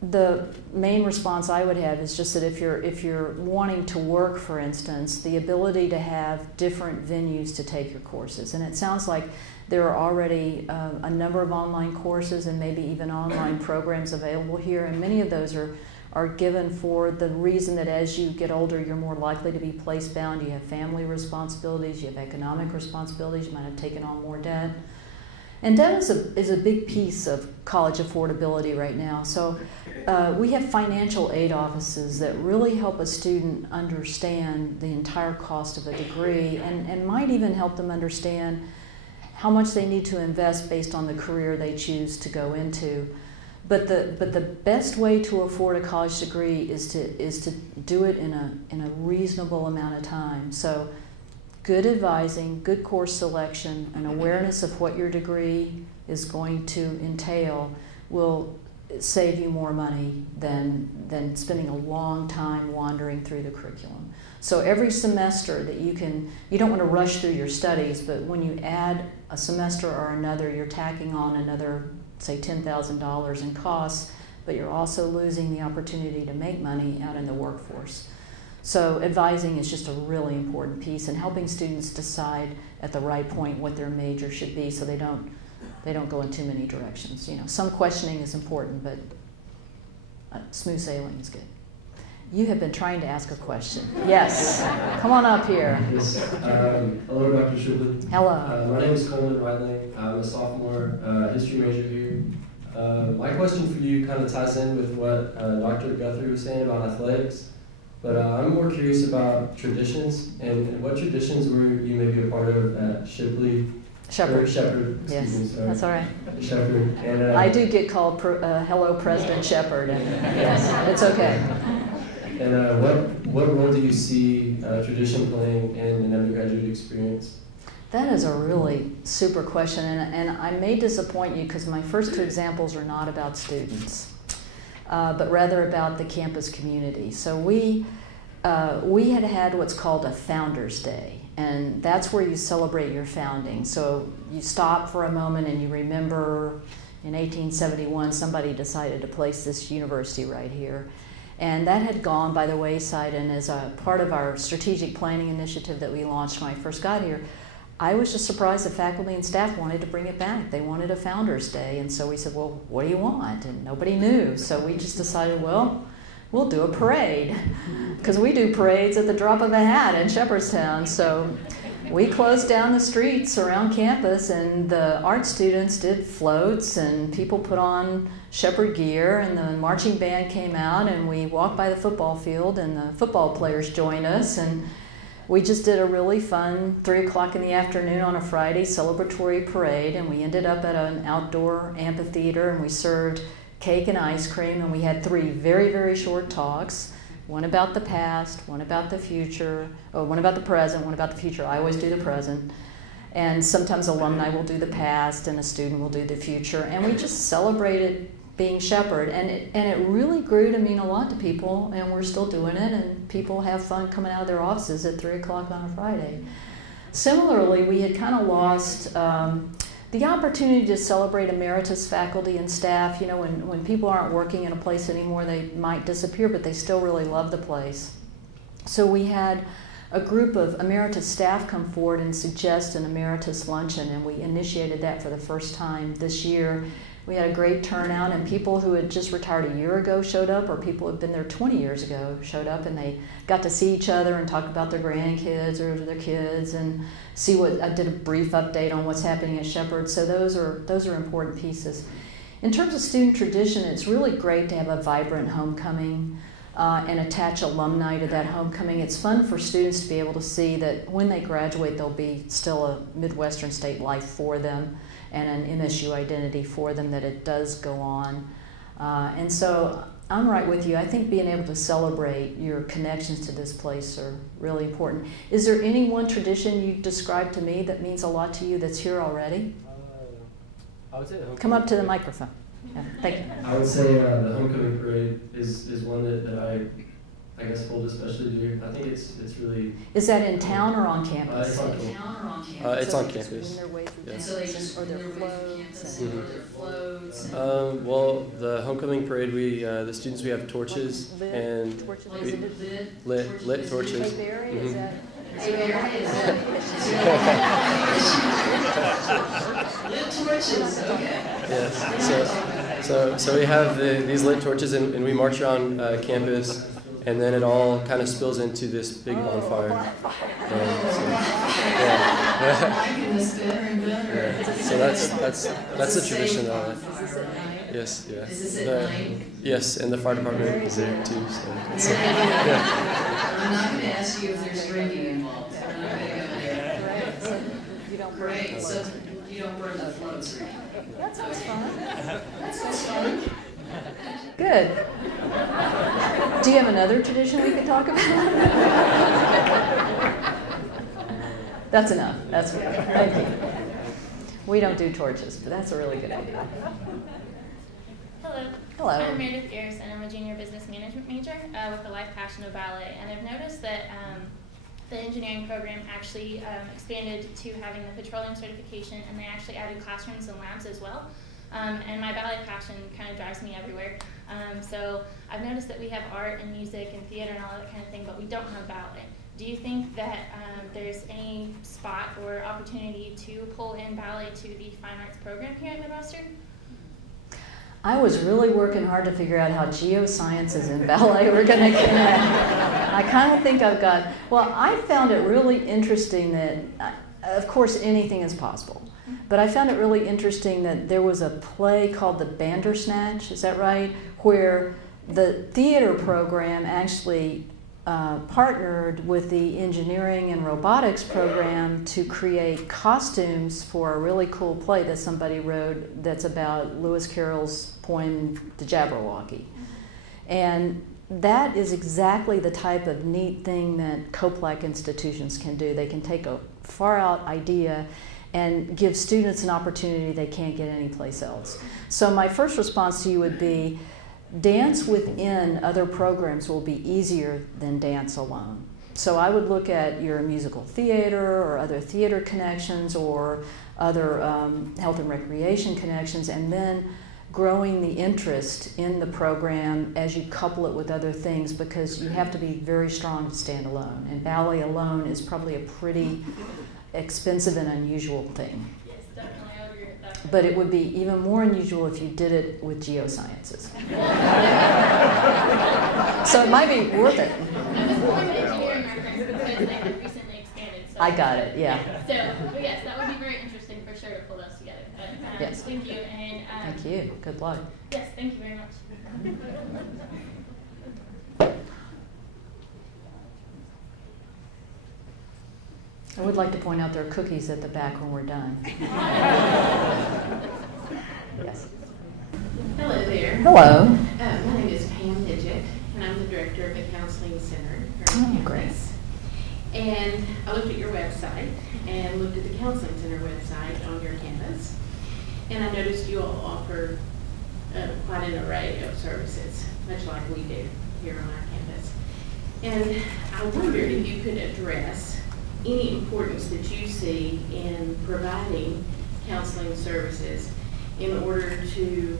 the main response I would have is just that if you're wanting to work, for instance, the ability to have different venues to take your courses. And it sounds like there are already a number of online courses and maybe even online programs available here, and many of those are given for the reason that as you get older, you're more likely to be place-bound. You have family responsibilities, you have economic responsibilities, you might have taken on more debt. And debt is a big piece of college affordability right now. So we have financial aid offices that really help a student understand the entire cost of a degree and might even help them understand how much they need to invest based on the career they choose to go into. But the best way to afford a college degree is to do it in a reasonable amount of time. So good advising, good course selection, an awareness of what your degree is going to entail will save you more money than spending a long time wandering through the curriculum. So every semester that you don't want to rush through your studies, but when you add a semester or another, you're tacking on another, say, $10,000 in costs, but you're also losing the opportunity to make money out in the workforce. So advising is just a really important piece, and helping students decide at the right point what their major should be so they don't go in too many directions. Some questioning is important, but smooth sailing is good. You have been trying to ask a question. Yes. Come on up here. Yes. Hello, Dr. Shipley. Hello. My name is Coleman Ridley. I'm a sophomore history major here. My question for you kind of ties in with what Dr. Guthrie was saying about athletics, but I'm more curious about traditions and what traditions were you maybe a part of at Shipley Shepherd. Shepherd. Yes, Excuse me, sorry. that's all right. Shepherd. And, I do get called Hello President Shepherd, and yes, it's okay. And what role do you see tradition playing in an undergraduate experience? That is a really super question, and I may disappoint you because my first two examples are not about students, but rather about the campus community. So we had what's called a Founders Day, and that's where you celebrate your founding. So you stop for a moment and you remember in 1871 somebody decided to place this university right here. And that had gone by the wayside, and as a part of our strategic planning initiative that we launched when I first got here, I was just surprised that faculty and staff wanted to bring it back. They wanted a Founders Day, and so we said, well, what do you want? And nobody knew, so we just decided, well, we'll do a parade, because we do parades at the drop of a hat in Shepherdstown. So we closed down the streets around campus, and the art students did floats, and people put on Shepherd gear, and the marching band came out, and we walked by the football field, and the football players joined us, and we just did a really fun 3 o'clock in the afternoon on a Friday celebratory parade, and we ended up at an outdoor amphitheater, and we served cake and ice cream, and we had 3 very, very short talks. One about the past, one about the future, one about the present, one about the future. I always do the present. And sometimes alumni will do the past and a student will do the future. And we just celebrated being Shepherd. And it really grew to mean a lot to people, and we're still doing it, and people have fun coming out of their offices at 3 o'clock on a Friday. Similarly, we had kind of lost the opportunity to celebrate emeritus faculty and staff. You know, when people aren't working in a place anymore, they might disappear, but they still really love the place. So we had a group of emeritus staff come forward and suggest an emeritus luncheon, and we initiated that for the first time this year. We had a great turnout, and people who had just retired a year ago showed up, or people who had been there 20 years ago showed up, and they got to see each other and talk about their grandkids or their kids, and see what I did a brief update on what's happening at Shepherd. So those are important pieces. In terms of student tradition, it's really great to have a vibrant homecoming and attach alumni to that homecoming. It's fun for students to be able to see that when they graduate, there'll be still a Midwestern State life for them and an MSU identity for them, that it does go on. And so I'm right with you. I think being able to celebrate your connections to this place are really important. Is there any one tradition you described to me that means a lot to you that's here already? I would say come up to the microphone. Yeah, thank you. I would say the homecoming parade is one that I guess hold especially dear. I think it's really. Is that in town or on campus? It's on campus. It's on campus. And so they just or their floats. Well, the homecoming parade, the students, we have torches and lit torches. Lit torches. Okay. Yes. So we have these lit torches, and we march around campus. And then it all kind of spills into this big bonfire. So that's the tradition of it. Yes, yeah. Is this at night? Yes, and the fire department is there too. So I'm not going to ask you if there's drinking involved. I'm not going to go there. Great, so you don't burn the floats. That sounds fun. That sounds fun. Good. Do you have another tradition we could talk about? That's enough. That's good. Thank you. We don't do torches, but that's a really good idea. Hello. Hello. I'm Meredith Ayers, and I'm a junior business management major with a life passion of ballet. And I've noticed that the engineering program actually expanded to having the petroleum certification, and they actually added classrooms and labs as well. And my ballet passion kind of drives me everywhere. So I've noticed that we have art and music and theater and all that kind of thing, but we don't have ballet. Do you think that there's any spot or opportunity to pull in ballet to the fine arts program here at Midwestern? I was really working hard to figure out how geosciences and ballet were going to connect. I kind of think I've got, well, I found it really interesting that, of course, anything is possible. But I found it really interesting that there was a play called The Bandersnatch, is that right? Where the theater program actually partnered with the engineering and robotics program to create costumes for a really cool play that somebody wrote that's about Lewis Carroll's poem, The Jabberwocky. And that is exactly the type of neat thing that COPLAC institutions can do. They can take a far out idea and give students an opportunity they can't get anyplace else. So my first response to you would be, dance within other programs will be easier than dance alone. So I would look at your musical theater or other theater connections or other health and recreation connections, and then growing the interest in the program as you couple it with other things, because you have to be very strong to stand alone. And ballet alone is probably a pretty expensive and unusual thing. Yes, definitely, I would agree with that. But it would be even more unusual if you did it with geosciences. So it might be worth it. I was going to engineering reference because they have recently expanded. So I got it, yeah. So, but yes, that would be very interesting for sure to pull those together. But Yes. thank you. And Thank you. Good luck. yes, thank you very much. I would like to point out there are cookies at the back when we're done. Yes. Hello there. Hello. My name is Pam Pidgeot, and I'm the director of the Counseling Center here on campus. And I looked at your website and looked at the Counseling Center website on your campus, and I noticed you all offer quite an array of services, much like we do here on our campus. And I wondered if you could address any importance that you see in providing counseling services in order to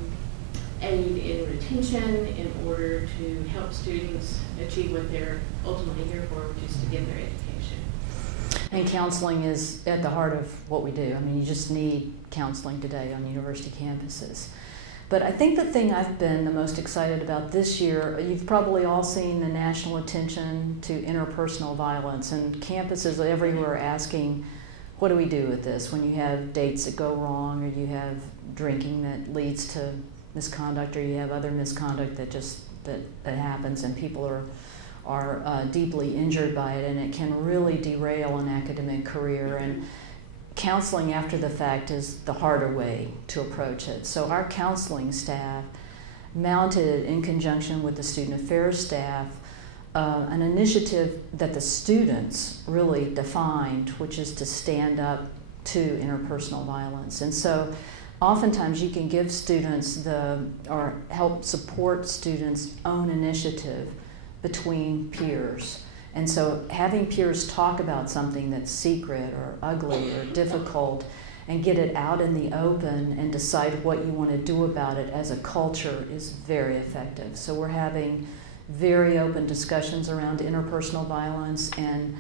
aid in retention, in order to help students achieve what they're ultimately here for, which is to get their education. And counseling is at the heart of what we do. I mean, you just need counseling today on university campuses. But I think the thing I've been the most excited about this year, you've probably all seen the national attention to interpersonal violence, and campuses everywhere are asking, what do we do with this when you have dates that go wrong, or you have drinking that leads to misconduct, or you have other misconduct that happens and people are deeply injured by it, and it can really derail an academic career. And counseling after the fact is the harder way to approach it. So our counseling staff mounted, in conjunction with the student affairs staff, an initiative that the students really defined, which is to stand up to interpersonal violence. And so oftentimes you can give students or help support students' own initiative between peers. And so having peers talk about something that's secret or ugly or difficult and get it out in the open and decide what you want to do about it as a culture is very effective. So we're having very open discussions around interpersonal violence and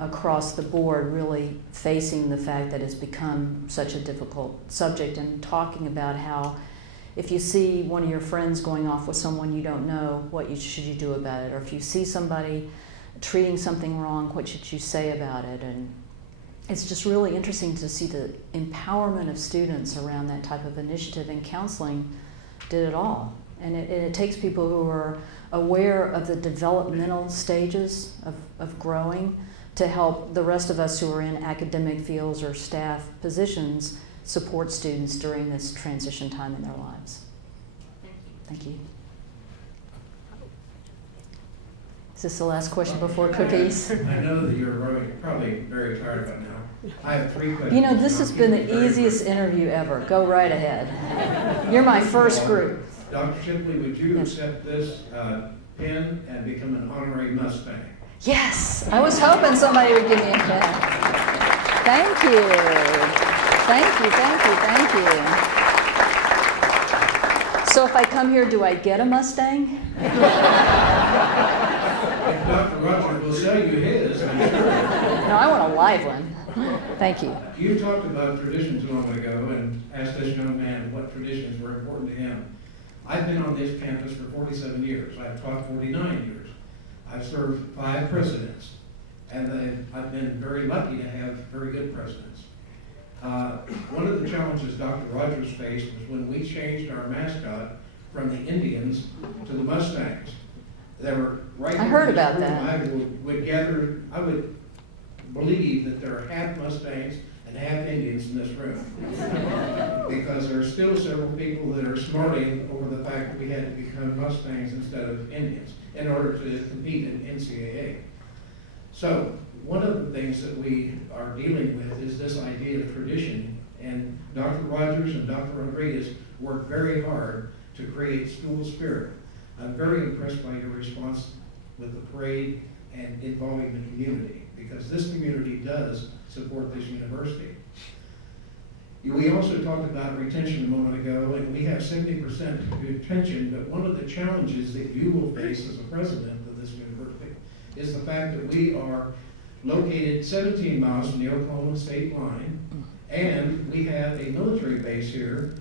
across the board really facing the fact that it's become such a difficult subject, and talking about how if you see one of your friends going off with someone you don't know, what should you do about it? Or if you see somebody treating something wrong, what should you say about it? And it's just really interesting to see the empowerment of students around that type of initiative, and counseling did it all. And it takes people who are aware of the developmental stages of growing to help the rest of us who are in academic fields or staff positions support students during this transition time in their lives. Thank you. Is this the last question before cookies? I know that you're probably very tired by now. I have 3 questions. You know, this has been the easiest interview ever. Go right ahead. You're my first group. Dr. Shipley, would you accept this pin and become an honorary Mustang? Yes, I was hoping somebody would give me a pin. Thank you. Thank you, thank you, thank you. So if I come here, do I get a Mustang? If Dr. Roger will sell you his. No, I want a live one. Thank you. You talked about traditions a moment ago and asked this young man what traditions were important to him. I've been on this campus for 47 years. I've taught 49 years. I've served 5 presidents, and I've been very lucky to have very good presidents. One of the challenges Dr. Rogers faced was when we changed our mascot from the Indians to the Mustangs. There were right. I heard about that. I would gather. I would believe that there are half Mustangs and half Indians in this room, because there are still several people that are smarting over the fact that we had to become Mustangs instead of Indians in order to compete in NCAA. So one of the things that we are dealing with is this idea of tradition, and Dr. Rogers and Dr. Rodriguez worked very hard to create school spirit. I'm very impressed by your response with the parade and involving the community, because this community does support this university. We also talked about retention a moment ago, and we have 70% retention, but one of the challenges that you will face as a president of this university is the fact that we are located 17 miles from the Oklahoma state line, and we have a military base here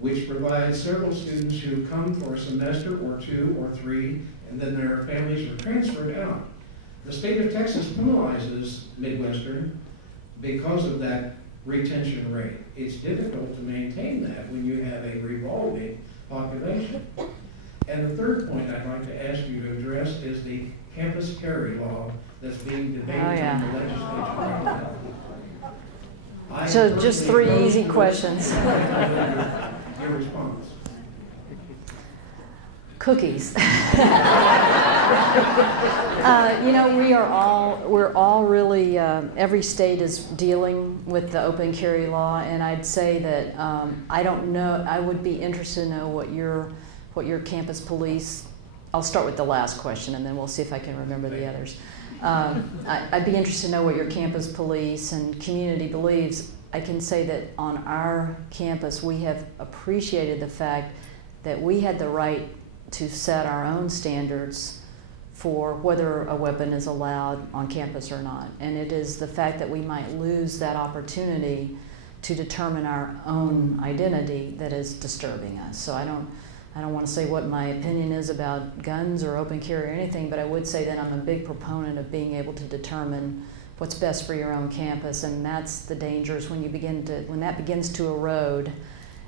which provides several students who come for a semester or 2 or 3, and then their families are transferred out. The state of Texas penalizes Midwestern because of that retention rate. It's difficult to maintain that when you have a revolving population. And the third point I'd like to ask you to address is the campus carry law that's being debated in the legislature. So just 3 easy questions. Your response. Cookies. You know, we're all really, every state is dealing with the open carry law, and I'd say that I don't know, I would be interested to know what your campus police, I'll start with the last question and then we'll see if I can remember the others. I'd be interested to know what your campus police and community believes. I can say that on our campus we have appreciated the fact that we had the right to set our own standards for whether a weapon is allowed on campus or not. And it is the fact that we might lose that opportunity to determine our own identity that is disturbing us. So I don't want to say what my opinion is about guns or open carry or anything, but I would say that I'm a big proponent of being able to determine what's best for your own campus, and that's the dangers when that begins to erode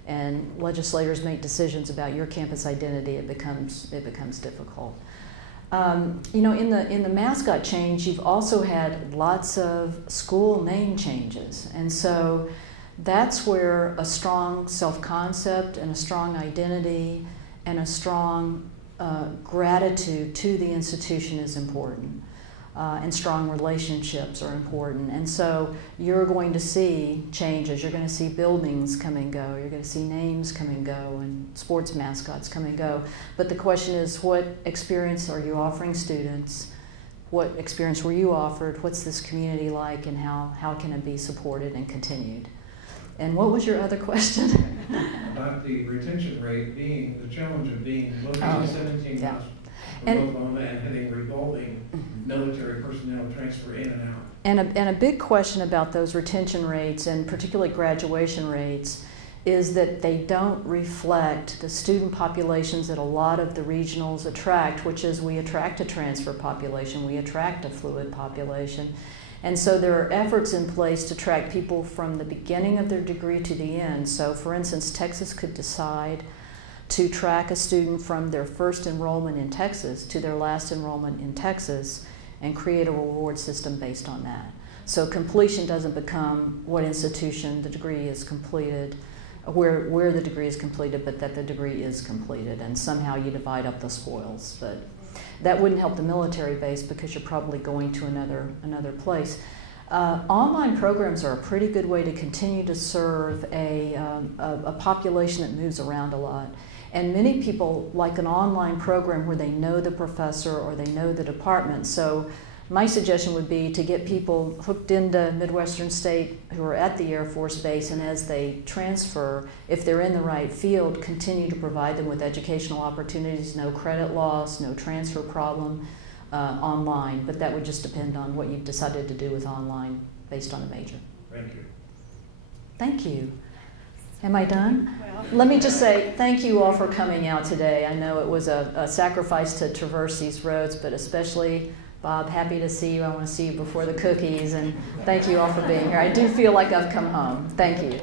and legislators make decisions about your campus identity, it becomes difficult. You know, in the mascot change, you've also had lots of school name changes, and so that's where a strong self-concept and a strong identity and a strong gratitude to the institution is important. And strong relationships are important. And so you're going to see changes. You're going to see buildings come and go. You're going to see names come and go and sports mascots come and go. But the question is, what experience are you offering students? What experience were you offered? What's this community like, and how can it be supported and continued? And what was your other question? About the retention rate being, the challenge of being located 17 miles from Oklahoma and having revolving military personnel transfer in and out. And a big question about those retention rates, and particularly graduation rates, is that they don't reflect the student populations that a lot of the regionals attract, which is we attract a transfer population, we attract a fluid population. And so there are efforts in place to track people from the beginning of their degree to the end. So for instance, Texas could decide to track a student from their first enrollment in Texas to their last enrollment in Texas and create a reward system based on that. So completion doesn't become what institution the degree is completed, where the degree is completed, but that the degree is completed, and somehow you divide up the spoils. But that wouldn't help the military base because you're probably going to another place. Online programs are a pretty good way to continue to serve a population that moves around a lot. And many people like an online program where they know the professor or they know the department. So my suggestion would be to get people hooked into Midwestern State who are at the Air Force Base, and as they transfer, if they're in the right field, continue to provide them with educational opportunities, no credit loss, no transfer problem online. But that would just depend on what you've decided to do with online based on a major. Thank you. Thank you. Am I done? Well, let me just say thank you all for coming out today. I know it was a sacrifice to traverse these roads, but especially Bob, happy to see you. I want to see you before the cookies, and thank you all for being here. I do feel like I've come home. Thank you.